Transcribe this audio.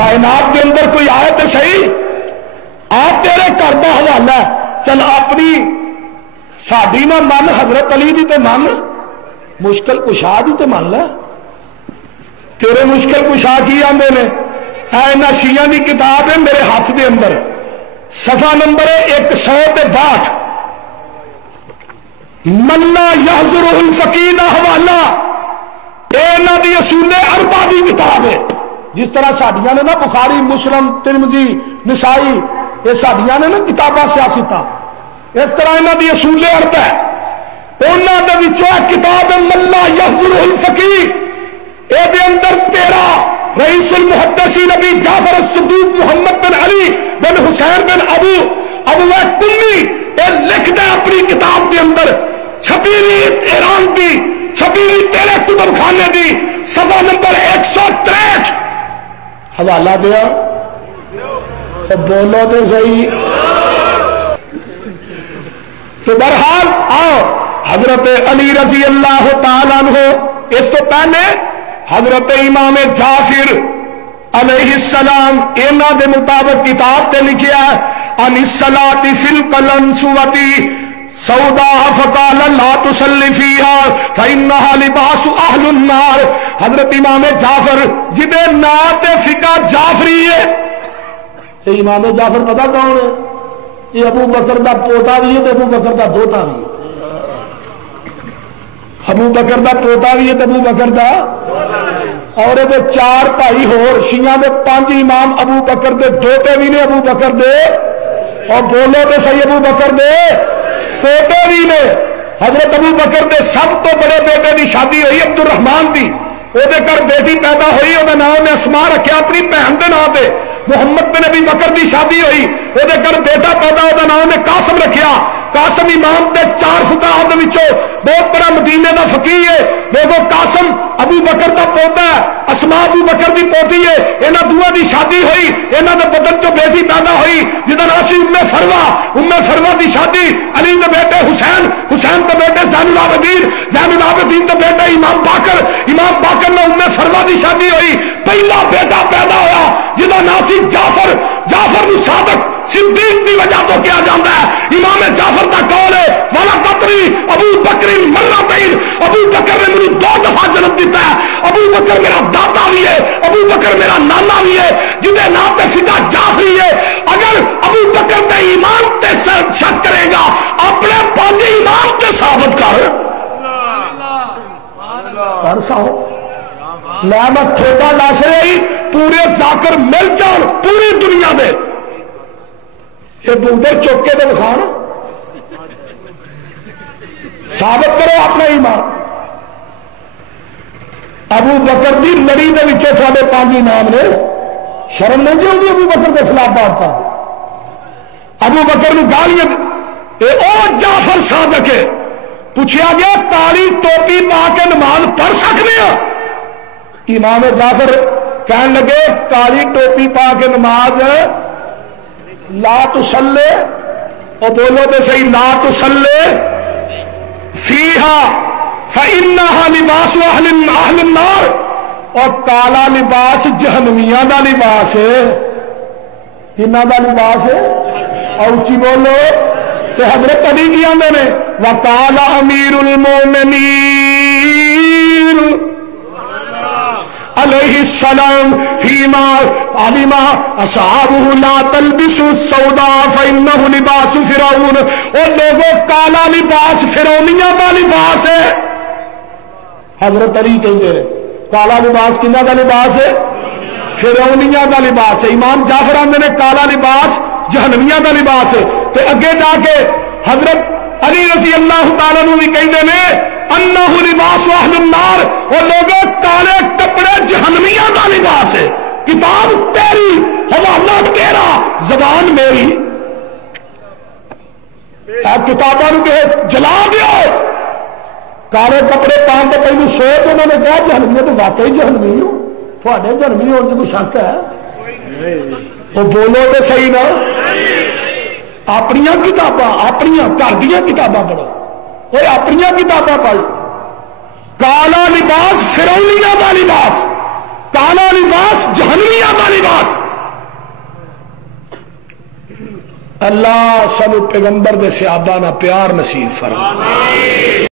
کائنات کے اندر کوئی آئے تو صحیح، آپ تیرے گھر کا حوالہ ہے، چل اپنی ساڈی نہ من، حضرت علی دی تے من، مشکل کشا دی تے من لے، تیرے مشکل کشا کی آندے نے؟ اینا شیعہ دی کتاب ہے میرے ہاتھ دے اندر، صفحہ نمبر 162، منا یحضرہ الفقیدہ حوالہ، اینا دی اصول اربع دی کتاب ہے۔ جس طرح ساڈیاں نے نا بخاری، مسلم، ترمذی، نسائی، یہ ساڈیاں نے نا کتاباں سیاستاں، اس طرح انہاں دی اصول اربع ہے، انہاں دے وچوں کتاب ملا یحضرہ الفقیہ، اے دے اندر تیرا رئیس المحدثین ابی جعفر الصدوق محمد بن علی بن حسین بن ابو کمی اے لکھ دے اپنی کتاب دے اندر، چھپیویں ایران دی، چھپیویں تیرے کتب خانے دی، صفحہ نمبر 163، حوالہ دیا تو بولو تو صحیح۔ تو بہرحال آؤ حضرت علی رضی اللہ تعالیٰ عنہ، اس تو پہلے حضرت امام جعفر علیہ السلام انہاں دے مطابق کتاب تے لکھیا ہے، ان الصلاۃ فی القلنسوۃ سودا فقال لا تصلی فیہا فانہا لباس اہل النار۔ حضرت امام جعفر جدے نات فقہ جعفری ہے، یہ امام جعفر پتہ کون ہے؟ یہ ابو بکر دا پوتا بھی ہے تے ابو بکر دا دوتا بھی ہے، ابو بکر دا پوتا بھی ہے تے ابو بکر دا، اور یہ 4 بھائی ہور شیعہ دے 5 امام ابو بکر دے دوتے بھی نے، ابو بکر دے، اور بولو تے صحیح ابو بکر دے پوتے بھی نے۔ حضرت ابو بکر دے سب تو بڑے بیٹے دی شادی ہوئی عبد الرحمان دی، وہ دے کر بیٹی پیدا ہوئی، وہ نام نے اسما رکھیا اپنی بہن دے نام تے۔ محمد بن ابی بکر دی شادی ہوئی، وہ دے کر بیٹا پیدا، وہ نام نے قاسم رکھیا۔ قاسم امام دے 4 فقہاء دے وچوں بہت بڑا مدینے دا فقیہ ہے، لوگوں قاسم ابو بکر دا پوتا ہے، اسما ابو بکر دی پوتی ہے، انہاں دوواں دی شادی ہوئی، انہاں دے بدن چوں بیٹی پیدا ہوئی جدا نام سی ام فروا دی شادی علی دے بیٹے حسین، حسین دے بیٹے زین العابدین، زین العابدین دے بیٹے امام باقر نے ام فروا دی شادی ہوئی، پہلا بیٹا پیدا ہویا جدا نام سی جعفر نو صادق صدیق دی وجہ تو کیا جاتا ہے۔ امام جعفر دا قول ہے والا قطری ابو بکر مرتين، ابو بکر نے مجھے 2 دفعہ جنم دیتا ہے، ابو بکر میرا دادا بھی ہے، ابو بکر میرا نانا بھی ہے، جنہیں نام تے فقہ جعفری ہے۔ اگر ابو بکر تے ایمان تے شک کرے گا اپنے 5 امام تے ثابت کر میں ٹھوکا لاش رہی پورے ذاکر مل جان پوری دنیا میں، یہ بندر چوکے دے بخار ثابت کرو اپنا ایمان۔ ابو بکر دی لڑی دے وچوں تھوڑے 5 امام نے، شرم نہیں جی ابو بکر کے خلاف بات کر، ابو بکر نو گالیاں اے او جعفر صادق ہے۔ پوچھا گیا کالی ٹوپی پا کے نماز پڑھ سکتے ہیں؟ امام جعفر کہنے لگے کالی ٹوپی پا کے نماز لا تصلی، اور بولو تو صحیح لا تصلی فیہا فإنہا لباس اہل النار، اور کالا لباس جہنمیاں دا لباس ہے۔ کنہ دا لباس ہے؟ اور اچھی بولو کہ حضرت علی کی آندے نے وقال امیر المومنین علیہ السلام فیما علم اصحابہ لا تلبسوا السوداء فإنہ لباس فرعون، اور لوگوں کالا لباس فرعونیاں دا لباس ہے۔ حضرت علی کہتے ہیں کالا لباس کنہ دا لباس ہے؟ فرعونیاں دا لباس ہے۔ امام جعفر آندے نے کالا لباس جہنمیاں دا لباس ہے۔ تو اگے جا کے حضرت علی رضی اللہ تعالیٰ عنہ بھی کہتے ہیں انہ لباس اہل النار، اور لوگوں کالے کپڑے جہنمیاں دا لباس ہے۔ کتاب تیری، حوالہ تیرا، زبان میری، آپ کتابوں کے جلا دیو۔ کالے کپڑے پہن تو پہلے سوچ انہوں نے کہا جہنمی تو واقعی جہنمی ہو، تھوڑے جہنمی ہونے سے کوئی شک ہے؟ وہ بولو تو صحیح نا، اپنی کتاباں اپنی گھر دیا کتاباں پڑھو، وہ اپنی کتاباں پڑھ۔ کالا لباس فرعونیاں دا لباس، کالا لباس جہنمیہ کا لباس۔ اللہ سب پیغمبر دے صحابہ نہ پیار نصیب فرما۔